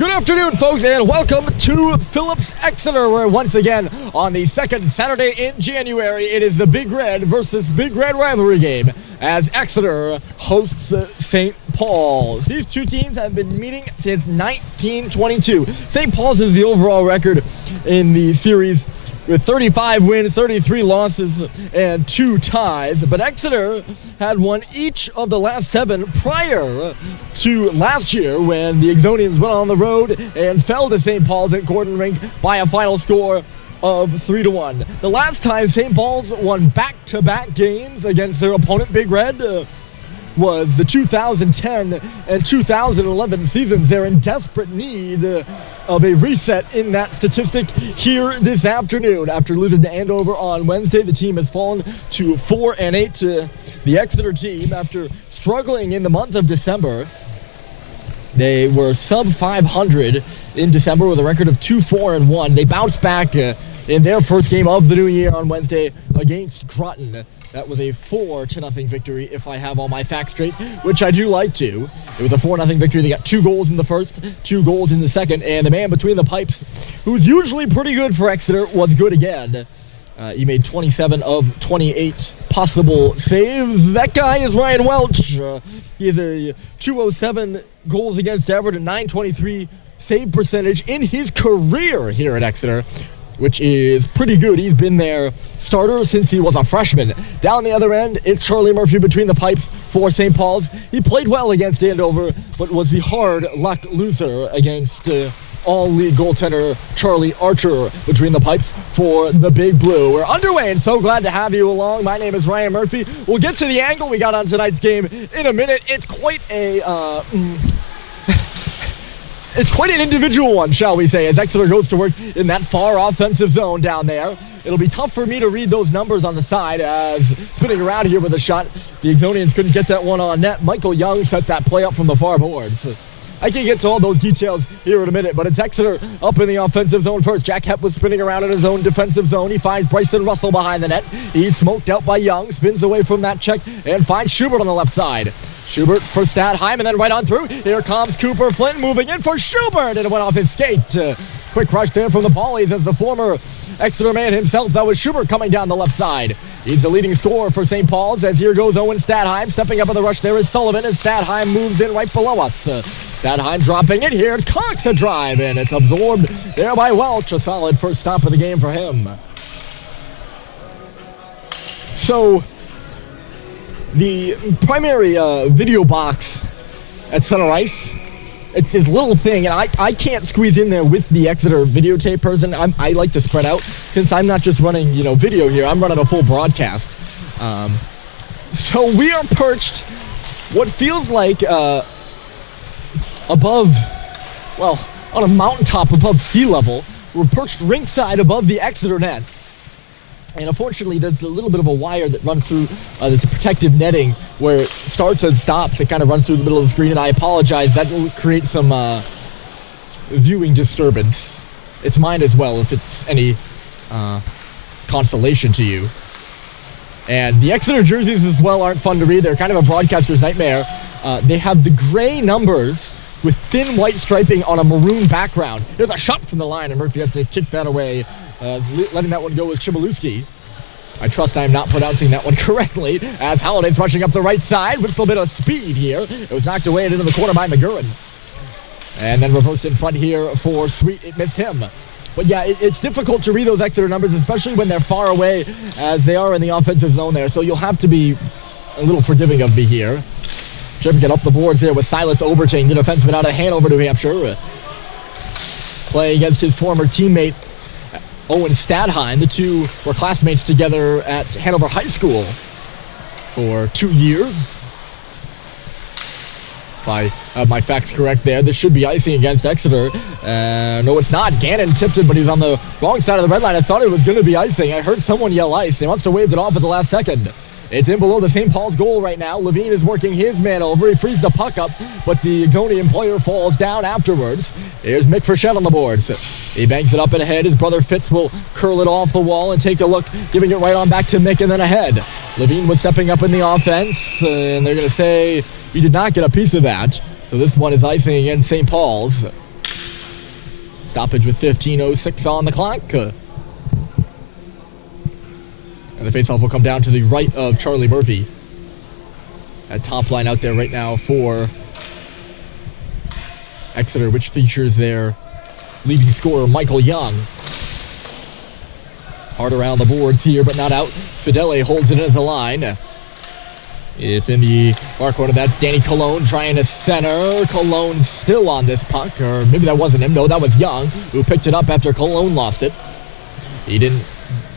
Good afternoon, folks, and welcome to Phillips Exeter. We're once again on the second Saturday in January. It is the Big Red versus Big Red rivalry game as Exeter hosts St. Paul's. These two teams have been meeting since 1922. St. Paul's is the overall record in the series with 35 wins, 33 losses, and 2 ties. But Exeter had won each of the last 7 prior to last year when the Exonians went on the road and fell to St. Paul's at Gordon Rink by a final score of 3-1. The last time St. Paul's won back-to-back games against their opponent, Big Red, was the 2010 and 2011 seasons. They're in desperate need of a reset in that statistic here this afternoon. After losing to Andover on Wednesday, the team has fallen to 4-8. The Exeter team, after struggling in the month of December, they were sub 500 in December with a record of 2-4-1. They bounced back in their first game of the new year on Wednesday against Groton. That was a 4-0 victory, if I have all my facts straight, which I do like to. It was a 4-0 victory. They got 2 goals in the first, 2 goals in the second, and the man between the pipes, who's usually pretty good for Exeter, was good again. He made 27 of 28 possible saves. That guy is Ryan Welch. He has a 207 goals against average, a 923 save percentage in his career here at Exeter, which is pretty good. He's been their starter since he was a freshman. Down the other end, it's Charlie Murphy between the pipes for St. Paul's. He played well against Andover, but was the hard luck loser against all-league goaltender Charlie Archer between the pipes for the Big Blue. We're underway and so glad to have you along. My name is Ryan Murphy. We'll get to the angle we got on tonight's game in a minute. It's quite a... It's quite an individual one, shall we say, as Exeter goes to work in that far offensive zone down there. It'll be tough for me to read those numbers on the side as spinning around here with a shot. The Exonians couldn't get that one on net. Michael Young set that play up from the far boards. I can get to all those details here in a minute, but it's Exeter up in the offensive zone first. Jack Hepp was spinning around in his own defensive zone. He finds Bryson Russell behind the net. He's smoked out by Young, spins away from that check, and finds Schubert on the left side. Schubert for Stadheim, and then right on through. Here comes Cooper Flint moving in for Schubert, and it went off his skate. Quick rush there from the Paulies as the former Exeter man himself. That was Schubert coming down the left side. He's the leading scorer for St. Paul's as here goes Owen Stadheim. Stepping up in the rush there is Sullivan as Stadheim moves in right below us. Stadheim dropping it. Here's Cox a drive, and it's absorbed there by Welch. A solid first stop of the game for him. So the primary video box at Center Ice, it's this little thing, and I can't squeeze in there with the Exeter videotape person. I like to spread out since I'm not just running video here. I'm running a full broadcast. So we are perched what feels like above, well, on a mountaintop above sea level. We're perched ringside above the Exeter net. And unfortunately, there's a little bit of a wire that runs through the protective netting where it starts and stops. It kind of runs through the middle of the screen, and I apologize. That will create some viewing disturbance. It's mine as well, if it's any consolation to you. And the Exeter jerseys as well aren't fun to read. They're kind of a broadcaster's nightmare. They have the gray numbers with thin white striping on a maroon background. There's a shot from the line, and Murphy has to kick that away. Letting that one go with Chmielewski. I trust I'm not pronouncing that one correctly as Halliday's rushing up the right side with a little bit of speed here. It was knocked away and into the corner by McGurran. And then reversed in front here for Sweet. It missed him. But yeah, it's difficult to read those Exeter numbers, especially when they're far away as they are in the offensive zone there. So you'll have to be a little forgiving of me here. Tripping up the boards there with Silas Oberchain, the defenseman out of Hanover, New Hampshire. Playing against his former teammate, Owen Stadheim. The two were classmates together at Hanover High School for 2 years. If I have my facts correct there, this should be icing against Exeter. No, it's not. Gannon tipped it, but he was on the wrong side of the red line. I thought it was going to be icing. I heard someone yell ice. They must have waved it off at the last second. It's in below the St. Paul's goal right now. Levine is working his man over. He frees the puck up, but the Exonian player falls down afterwards. Here's Mick Frechette on the boards. He banks it up and ahead. His brother Fitz will curl it off the wall and take a look, giving it right on back to Mick and then ahead. Levine was stepping up in the offense, and they're going to say he did not get a piece of that. So this one is icing against St. Paul's. Stoppage with 15:06 on the clock. And the faceoff will come down to the right of Charlie Murphy. That top line out there right now for Exeter, which features their leading scorer, Michael Young. Hard around the boards here, but not out. Fidele holds it into the line. It's in the far corner. That's Danny Colon trying to center. Colon still on this puck, or maybe that wasn't him. No, that was Young, who picked it up after Colon lost it. He didn't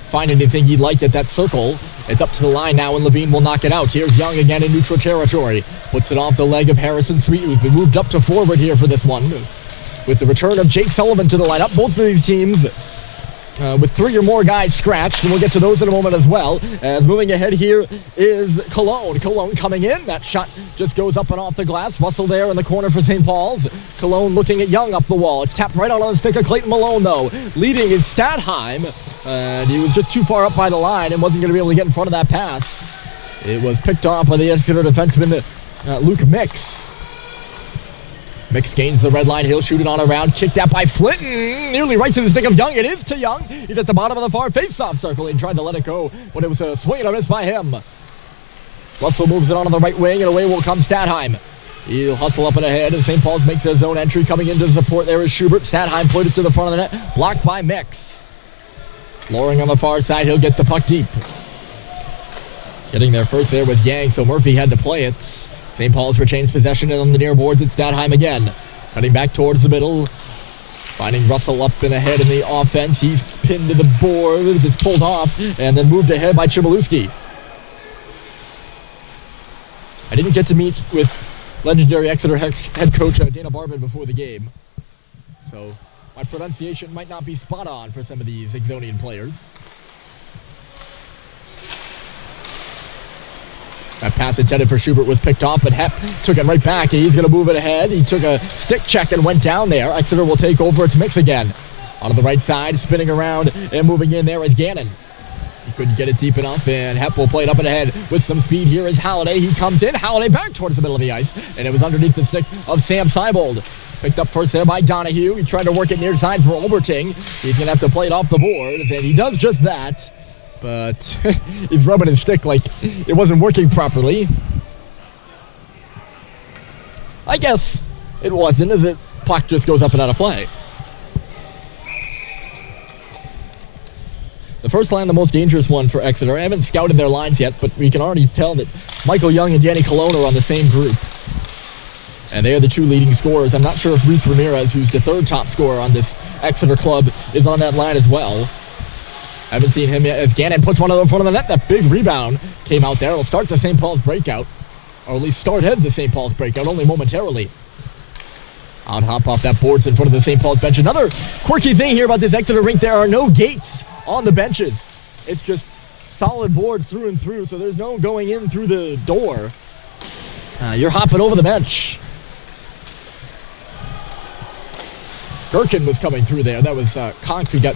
find anything he liked at that circle. It's up to the line now, and Levine will knock it out. Here's Young again in neutral territory. Puts it off the leg of Harrison Sweet, who's been moved up to forward here for this one. With the return of Jake Sullivan to the lineup, both of these teams with 3 or more guys scratched, and we'll get to those in a moment as well. As moving ahead here is Cologne. Cologne coming in. That shot just goes up and off the glass. Russell there in the corner for St. Paul's. Cologne looking at Young up the wall. It's tapped right on the stick of Clayton Malone, though. Leading is Stadheim, and he was just too far up by the line and wasn't going to be able to get in front of that pass. It was picked off by the Exeter defenseman, Luke Mix. Mix gains the red line. He'll shoot it on around. Kicked out by Flinton. Nearly right to the stick of Young. It is to Young. He's at the bottom of the far face-off circle. He tried to let it go, but it was a swing and a miss by him. Russell moves it on the right wing, and away will come Stadheim. He'll hustle up and ahead, and St. Paul's makes his own entry. Coming into support there is Schubert. Stadheim put it to the front of the net. Blocked by Mix. Lowering on the far side. He'll get the puck deep. Getting there first there was Yang, so Murphy had to play it. St. Paul's retains possession on the near boards. It's Stadheim again. Cutting back towards the middle. Finding Russell up and ahead in the offense. He's pinned to the boards. It's pulled off and then moved ahead by Chmielewski. I didn't get to meet with legendary Exeter head coach Dana Barban before the game, so my pronunciation might not be spot on for some of these Exonian players. That pass intended for Schubert was picked off, but Hepp took it right back, and he's going to move it ahead. He took a stick check and went down there. Exeter will take over. It's Mix again. On the right side, spinning around and moving in there is Gannon. He couldn't get it deep enough, and Hepp will play it up and ahead with some speed. Here is Halliday. He comes in. Halliday back towards the middle of the ice, and it was underneath the stick of Sam Seibold. Picked up first there by Donahue. He tried to work it near side for Oberting. He's going to have to play it off the boards, and he does just that. But he's rubbing his stick like it wasn't working properly. I guess it wasn't, as it puck just goes up and out of play. The first line, the most dangerous one for Exeter. I haven't scouted their lines yet, but we can already tell that Michael Young and Danny Colon are on the same group. And they are the 2 leading scorers. I'm not sure if Ruth Ramirez, who's the 3rd top scorer on this Exeter club, is on that line as well. I haven't seen him yet as Gannon puts one in the front of the net. That big rebound came out there. It'll start the St. Paul's breakout, or at least start ahead the St. Paul's breakout, only momentarily. Out hop off that boards in front of the St. Paul's bench. Another quirky thing here about this Exeter rink, there are no gates on the benches. It's just solid boards through and through, so there's no going in through the door. You're hopping over the bench. Gherkin was coming through there. That was Cox who got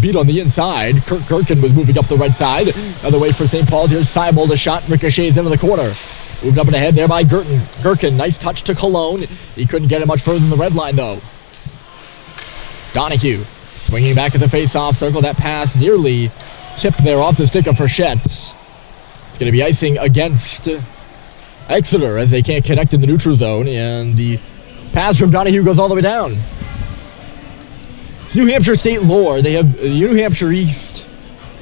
beat on the inside. Kurt Gherkin was moving up the right side. Other way for St. Paul's. Here's Seibold. A shot ricochets into the corner. Moved up and ahead there by Gherkin. Nice touch to Cologne. He couldn't get it much further than the red line, though. Donahue swinging back at the face-off circle. That pass nearly tipped there off the stick of Frechette. It's going to be icing against Exeter as they can't connect in the neutral zone. And the pass from Donahue goes all the way down. New Hampshire State lore, they have the New Hampshire East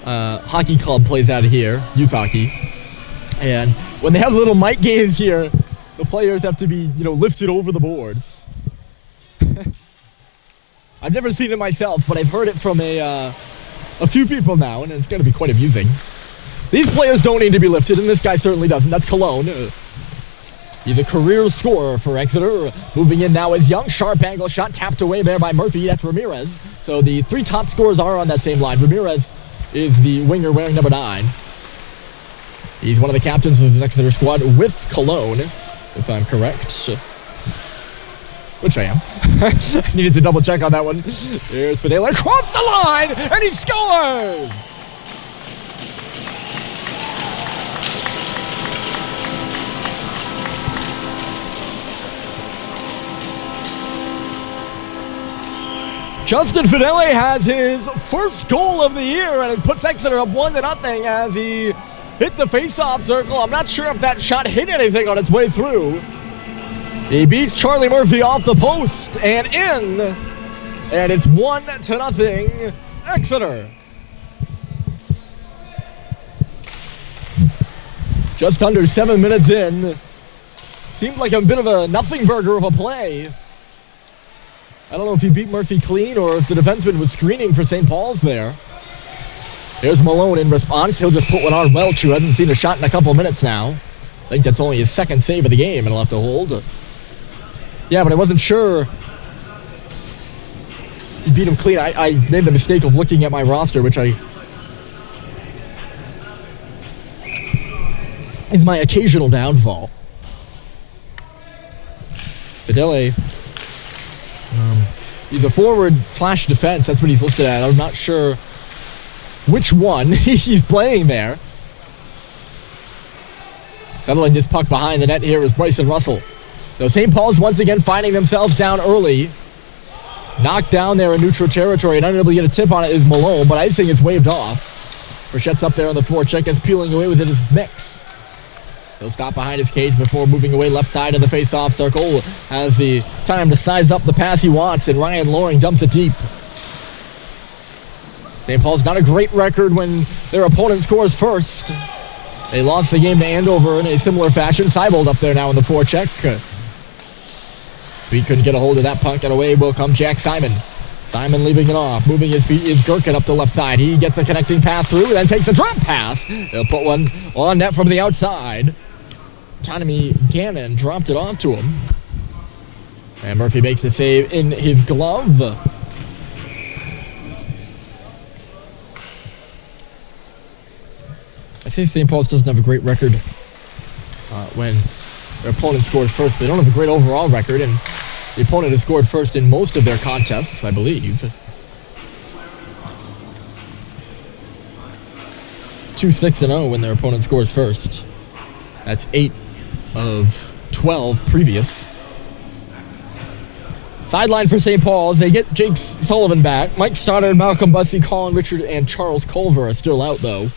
hockey club plays out of here, youth hockey. And when they have little mic games here, the players have to be, lifted over the boards. I've never seen it myself, but I've heard it from a few people now, and it's going to be quite amusing. These players don't need to be lifted, and this guy certainly doesn't. That's Cologne. He's a career scorer for Exeter. Moving in now is Young. Sharp angle shot tapped away there by Murphy. That's Ramirez. So the 3 top scorers are on that same line. Ramirez is the winger wearing number 9. He's one of the captains of the Exeter squad with Cologne, if I'm correct. Which I am. I needed to double check on that one. Here's Fidele across the line, and he scores! Justin Fidele has his first goal of the year, and it puts Exeter up 1-0 as he hit the face-off circle. I'm not sure if that shot hit anything on its way through. He beats Charlie Murphy off the post and in, and it's 1-0 Exeter. Just under 7 minutes in. Seemed like a bit of a nothing burger of a play. I don't know if he beat Murphy clean or if the defenseman was screening for St. Paul's there. Here's Malone in response. He'll just put one on Welch, who hasn't seen a shot in a couple minutes now. I think that's only his second save of the game, and he'll have to hold. Yeah, but I wasn't sure he beat him clean. I made the mistake of looking at my roster, which is my occasional downfall. Fidele, he's a forward / defense. That's what he's listed at. I'm not sure which one he's playing there. Settling this puck behind the net here is Bryson Russell. So St. Paul's once again finding themselves down early. Knocked down there in neutral territory and unable to get a tip on it is Malone, but icing is waved off. Frichette's up there on the forecheck as peeling away with it is Mix. He'll stop behind his cage before moving away left side of the face-off circle. Has the time to size up the pass he wants, and Ryan Loring dumps it deep. St. Paul's not a great record when their opponent scores first. They lost the game to Andover in a similar fashion. Seibold up there now in the forecheck. He couldn't get a hold of that puck, and away will come Jack Simon. Simon leaving it off. Moving his feet is Gherkin up the left side. He gets a connecting pass through, and then takes a drop pass. He'll put one on net from the outside. Tommy Gannon dropped it off to him. And Murphy makes the save in his glove. I say St. Paul's doesn't have a great record when their opponent scores first, but they don't have a great overall record, and the opponent has scored first in most of their contests, I believe. 2-6-0 when their opponent scores first. That's 8 of 12 previous. Sideline for St. Paul's. They get Jake Sullivan back. Mike Stoddard, Malcolm Bussey, Colin Richard, and Charles Culver are still out, though.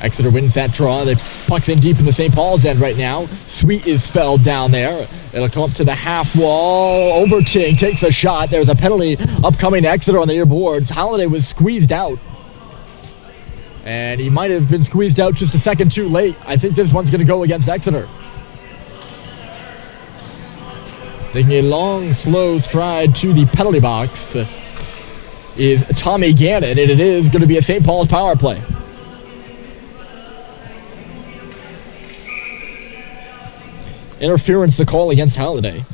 Exeter wins that draw. The puck's in deep in the St. Paul's end right now. Sweet is felled down there. It'll come up to the half wall. Oberting takes a shot. There's a penalty upcoming to Exeter on the near boards. Holiday was squeezed out. And he might have been squeezed out just a second too late. I think this one's going to go against Exeter. Taking a long, slow stride to the penalty box is Tommy Gannon, and it is going to be a St. Paul's power play. Interference to call against Halliday.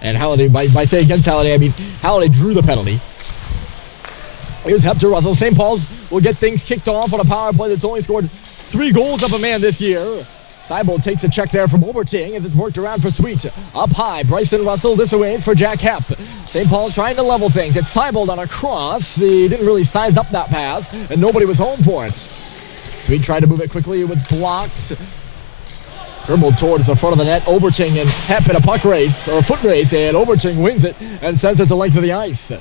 And Halliday, by saying against Halliday, I mean Halliday drew the penalty. Here's Hector Russell. St. Paul's will get things kicked off on a power play that's only scored 3 goals up a man this year. Seibold takes a check there from Oberting as it's worked around for Sweet. Up high, Bryson Russell this away for Jack Hepp. St. Paul's trying to level things. It's Seibold on a cross. He didn't really size up that pass, and nobody was home for it. Sweet tried to move it quickly. It was blocked. Dribbled towards the front of the net. Oberting and Hepp in a puck race, or a foot race, and Oberting wins it and sends it the length of the ice.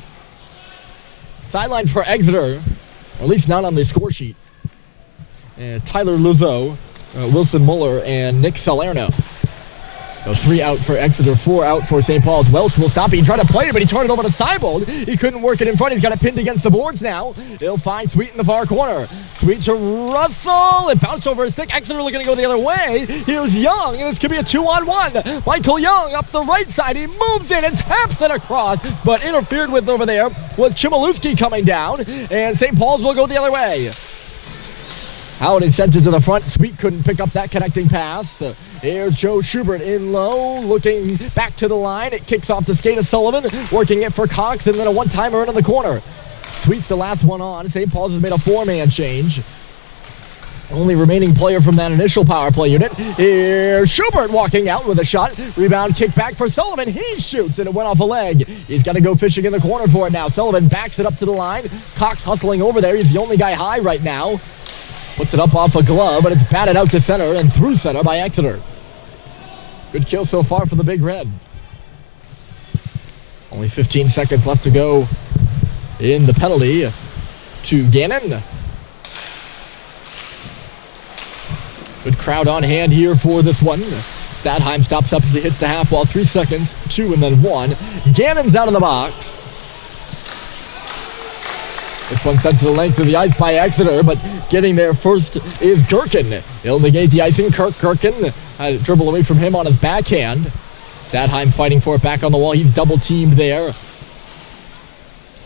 Sideline for Exeter, or at least not on the score sheet. Tyler Luzo, Wilson Muller, and Nick Salerno. So 3 out for Exeter, 4 out for St. Paul's. Welch will stop it. He tried to play it, but he turned it over to Seibold. He couldn't work it in front. He's got it pinned against the boards now. He'll find Sweet in the far corner. Sweet to Russell. It bounced over his stick. Exeter looking to go the other way. Here's Young. This could be a 2-on-1. Michael Young up the right side. He moves in and taps it across, but interfered with over there was Chmielewski coming down, and St. Paul's will go the other way. Howard sent it to the front. Sweet couldn't pick up that connecting pass. Here's Joe Schubert in low, looking back to the line. It kicks off the skate of Sullivan, working it for Cox, and then a one-timer into the corner. Sweet's the last one on. St. Paul's has made a 4-man change. Only remaining player from that initial power play unit. Here's Schubert walking out with a shot. Rebound kick back for Sullivan. He shoots, and it went off a leg. He's got to go fishing in the corner for it now. Sullivan backs it up to the line. Cox hustling over there. He's the only guy high right now. Puts it up off a glove, but it's batted out to center and through center by Exeter. Good kill so far for the Big Red. Only 15 seconds left to go in the penalty to Gannon. Good crowd on hand here for this one. Stadheim stops up as he hits the half wall. 3 seconds, 2 and then 1. Gannon's out of the box. This one sent to the length of the ice by Exeter, but getting there first is Gherkin. He'll negate the icing. Kirk Gherkin had a dribble away from him on his backhand. Stadheim fighting for it back on the wall. He's double teamed there.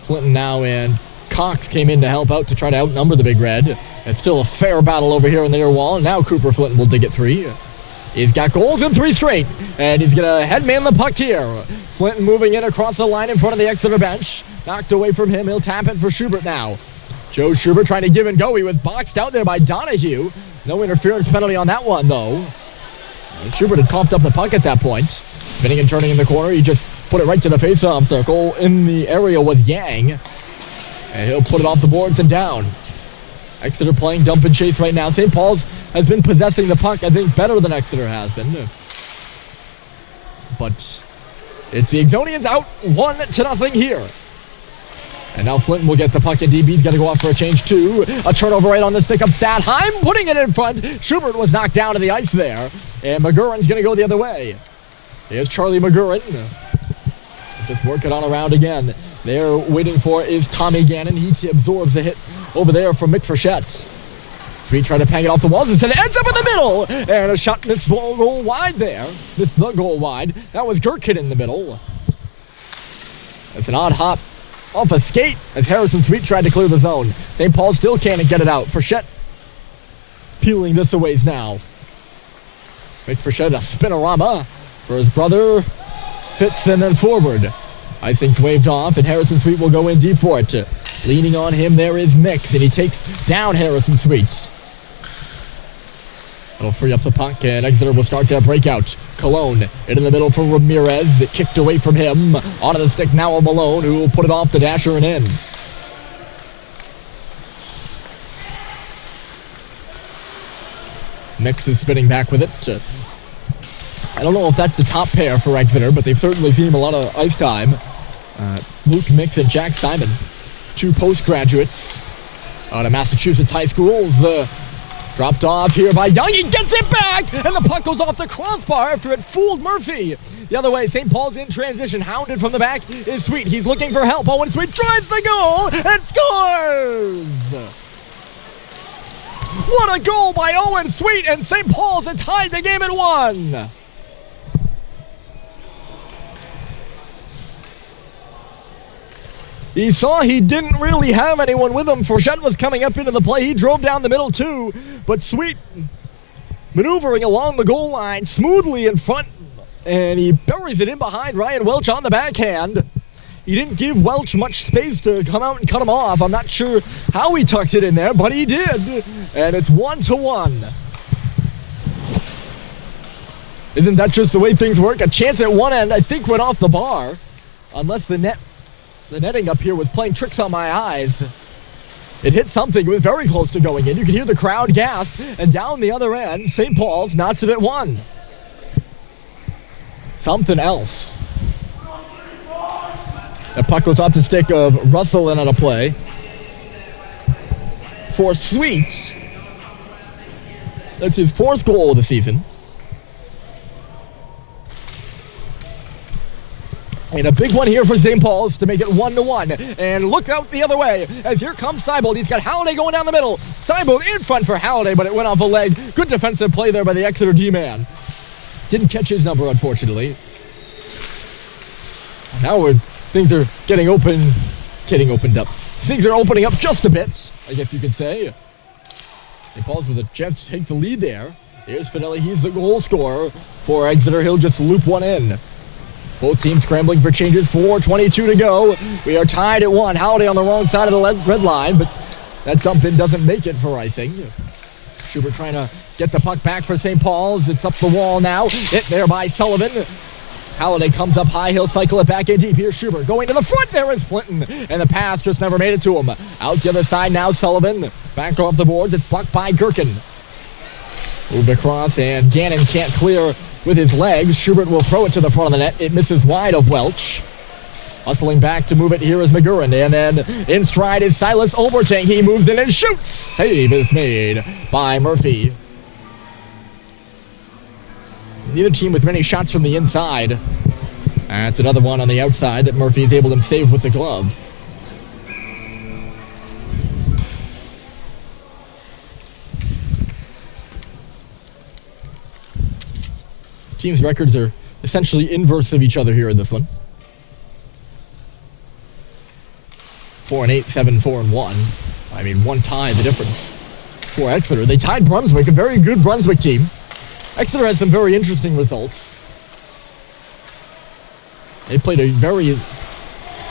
Clinton now and Cox came in to help out to try to outnumber the Big Red. It's still a fair battle over here on the near wall. And now Cooper Flinton will dig it 3. He's got goals in 3 straight, and he's going to headman the puck here. Flinton moving in across the line in front of the Exeter bench. Knocked away from him. He'll tap it for Schubert now. Joe Schubert trying to give and go. He was boxed out there by Donahue. No interference penalty on that one, though. Schubert had coughed up the puck at that point. Spinning and turning in the corner. He just put it right to the face-off circle. In the area was Yang. And he'll put it off the boards and down. Exeter playing dump and chase right now. St. Paul's has been possessing the puck, I think, better than Exeter has been. But it's the Exonians out 1-0 here. And now Flinton will get the puck in deep. He's got to go off for a change, too. A turnover right on the stick of Stadheim, putting it in front. Schubert was knocked down to the ice there. And McGurran's going to go the other way. Here's Charlie McGurran. Just work it on around again. They're waiting for is Tommy Gannon. He absorbs the hit over there from Mick Frechette. Sweet trying to pang it off the walls. Instead, it ends up in the middle. And a shot missed the goal wide there. Missed the goal wide. That was Gherkin in the middle. It's an odd hop off a skate as Harrison Sweet tried to clear the zone. St. Paul still can't get it out. Frechette peeling this a ways now. Mick Frechette a spinorama for his brother. Fitz and then forward. Icing's waved off, and Harrison Sweet will go in deep for it. Leaning on him, there is Mix, and he takes down Harrison Sweet. It'll free up the puck, and Exeter will start their breakout. Cologne in the middle for Ramirez. It kicked away from him. Onto the stick now of Malone, who will put it off the dasher and in. Mix is spinning back with it. I don't know if that's the top pair for Exeter, but they've certainly seen him a lot of ice time. Luke Mix and Jack Simon, 2 postgraduates out of Massachusetts high schools. Dropped off here by Young. He gets it back, and the puck goes off the crossbar after it fooled Murphy. The other way, St. Paul's in transition. Hounded from the back is Sweet. He's looking for help. Owen Sweet drives the goal and scores! What a goal by Owen Sweet, and St. Paul's had tied the game at 1. He saw he didn't really have anyone with him. Frechette was coming up into the play. He drove down the middle too, but Sweet maneuvering along the goal line smoothly in front, and he buries it in behind Ryan Welch on the backhand. He didn't give Welch much space to come out and cut him off. I'm not sure how he tucked it in there, but he did, and it's 1-1. Isn't that just the way things work? A chance at one end, I think, went off the bar, unless the netting up here was playing tricks on my eyes. It hit something. It was very close to going in. You could hear the crowd gasp. And down the other end, St. Paul's knocks it at 1. Something else. The puck goes off the stick of Russell and out of play. For Sweet. That's his 4th goal of the season. And a big one here for St. Paul's to make it 1-1. And look out the other way as here comes Seibold. He's got Halliday going down the middle. Seibold in front for Halliday, but it went off a leg. Good defensive play there by the Exeter D-man. Didn't catch his number, unfortunately. Now things are getting opened up. Things are opening up just a bit, I guess you could say. St. Paul's with a chance to take the lead there. Here's Finelli. He's the goal scorer for Exeter. He'll just loop one in. Both teams scrambling for changes. 4:22 to go. We are tied at 1. Halliday on the wrong side of the red line, but that dump in doesn't make it for icing. Schubert trying to get the puck back for St. Paul's. It's up the wall now. Hit there by Sullivan. Halliday comes up high. He'll cycle it back in deep. Here's Schubert going to the front. There is Flinton. And the pass just never made it to him. Out the other side now, Sullivan. Back off the boards. It's blocked by Gherkin. Moved across, and Gannon can't clear with his legs. Schubert will throw it to the front of the net. It misses wide of Welch. Hustling back to move it here is McGurran, and then in stride is Silas Oberting. He moves in and shoots. Save is made by Murphy. Neither team with many shots from the inside. That's another one on the outside that Murphy is able to save with the glove. Teams' records are essentially inverse of each other here in this one. 4-8, 7-4-1. I mean, one tie, the difference for Exeter. They tied Brunswick, a very good Brunswick team. Exeter has some very interesting results. They played a very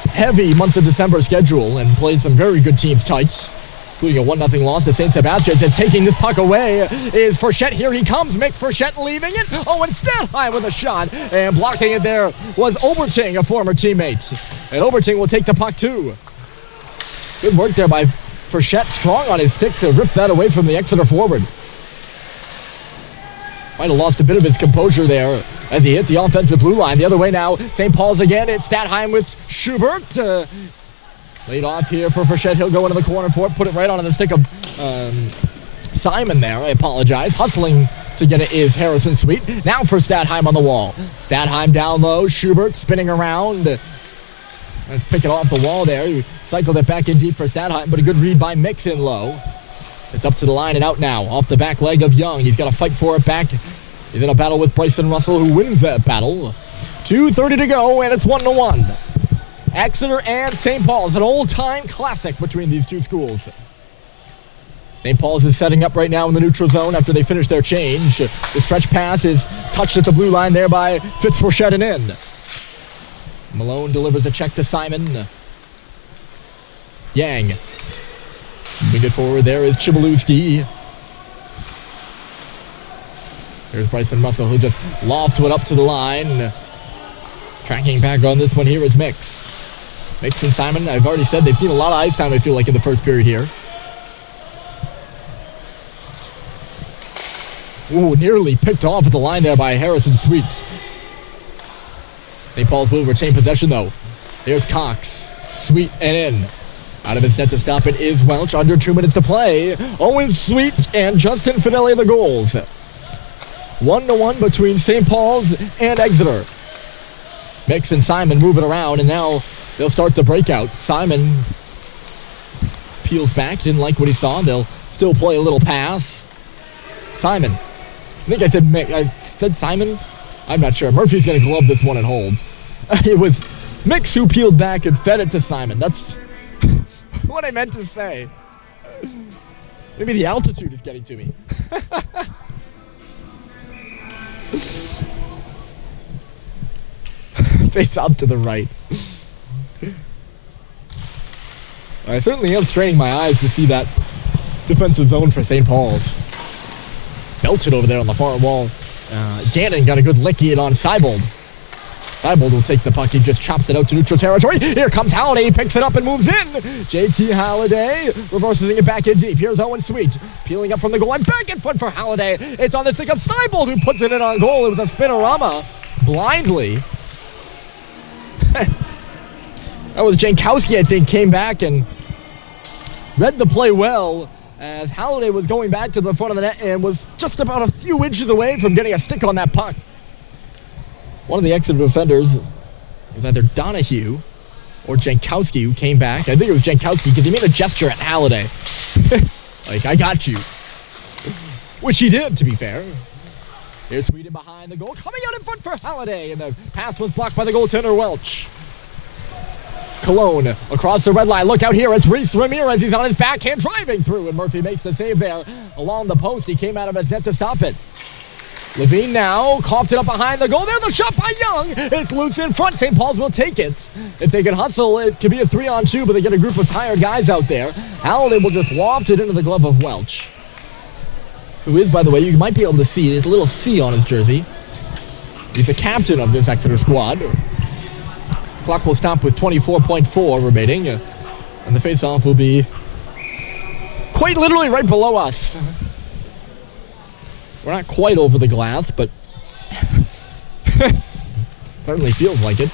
heavy month of December schedule and played some very good teams tight, including a 1-0 loss to St. Sebastian's. It's taking this puck away is Frechette. Here he comes. Mick Frechette leaving it. Oh, and Stadheim with a shot. And blocking it there was Oberting, a former teammate. And Oberting will take the puck too. Good work there by Frechette. Strong on his stick to rip that away from the Exeter forward. Might have lost a bit of his composure there as he hit the offensive blue line. The other way now, St. Paul's again. It's Stadheim with Schubert. Laid off here for Frechette. He'll go into the corner for it. Put it right onto the stick of Simon there. I apologize. Hustling to get it is Harrison Sweet. Now for Stadheim on the wall. Stadheim down low. Schubert spinning around. Let's pick it off the wall there. He cycled it back in deep for Stadheim, but a good read by Mix in low. It's up to the line and out now. Off the back leg of Young. He's got to fight for it back. He's in a battle with Bryson Russell, who wins that battle. 2:30 to go, and it's 1-1. Exeter and St. Paul's, an old-time classic between these two schools. St. Paul's is setting up right now in the neutral zone after they finish their change. The stretch pass is touched at the blue line there by Fitzrochette and in. Malone delivers a check to Simon. Yang. Moving it forward, there is Chibalewski. There's Bryson Russell, who just lofted it up to the line. Tracking back on this one here is Mix. Mix and Simon, I've already said they've seen a lot of ice time, I feel like, in the first period here. Ooh, nearly picked off at the line there by Harrison Sweet. St. Paul's will retain possession, though. There's Cox. Sweet and in. Out of his net to stop it is Welch. Under 2 minutes to play. Owen Sweet and Justin Fideli the goals. 1-1 between St. Paul's and Exeter. Mix and Simon move it around, and now they'll start the breakout. Simon peels back. Didn't like what he saw. They'll still play a little pass. Simon. I think I said Mix. I said Simon? I'm not sure. Murphy's going to glove this one and hold. It was Mix who peeled back and fed it to Simon. That's what I meant to say. Maybe the altitude is getting to me. Face off to the right. I certainly am straining my eyes to see that defensive zone for St. Paul's. Belted over there on the far wall. Gannon got a good licky on Seibold. Seibold will take the puck. He just chops it out to neutral territory. Here comes Halliday. He picks it up and moves in. JT Halliday reverses it back in deep. Here's Owen Sweet. Peeling up from the goal line. Back in front for Halliday. It's on the stick of Seibold, who puts it in on goal. It was a spinorama. Blindly. That was Jankowski, I think, came back and read the play well, as Halliday was going back to the front of the net and was just about a few inches away from getting a stick on that puck. One of the Exeter defenders was either Donahue or Jankowski, who came back. I think it was Jankowski, because he made a gesture at Halliday. Like, I got you. Which he did, to be fair. Here's Sweden behind the goal, coming out in front for Halliday, and the pass was blocked by the goaltender Welch. Cologne across the red line. Look out here. It's Reese Ramirez. He's on his backhand driving through, and Murphy makes the save there along the post. He came out of his net to stop it. Levine now coughed it up behind the goal. There's a shot by Young. It's loose in front. St. Paul's will take it. If they can hustle, it could be a 3-on-2, but they get a group of tired guys out there. Halliday will just loft it into the glove of Welch, who is, by the way, you might be able to see, there's a little C on his jersey. He's the captain of this Exeter squad. Clock will stop with 24.4 remaining, and the face-off will be quite literally right below us. We're not quite over the glass, but certainly feels like it.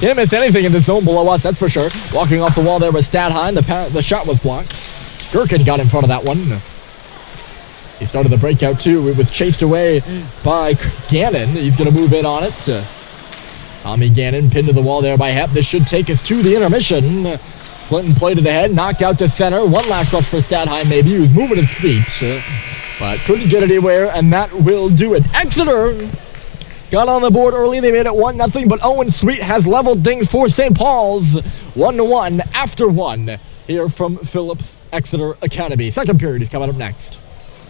Can't miss anything in the zone below us, that's for sure. Walking off the wall there was Stadheim. The shot was blocked. Gherkin got in front of that one. He started the breakout too. It was chased away by Gannon. He's going to move in on it. Tommy Gannon pinned to the wall there by Hepp. This should take us to the intermission. Flinton played it ahead, knocked out to center. One last rush for Stadheim maybe. He was moving his feet, but couldn't get anywhere, and that will do it. Exeter got on the board early. They made it 1-0, but Owen Sweet has leveled things for St. Paul's. 1-1 after one here from Phillips Exeter Academy. Second period is coming up next.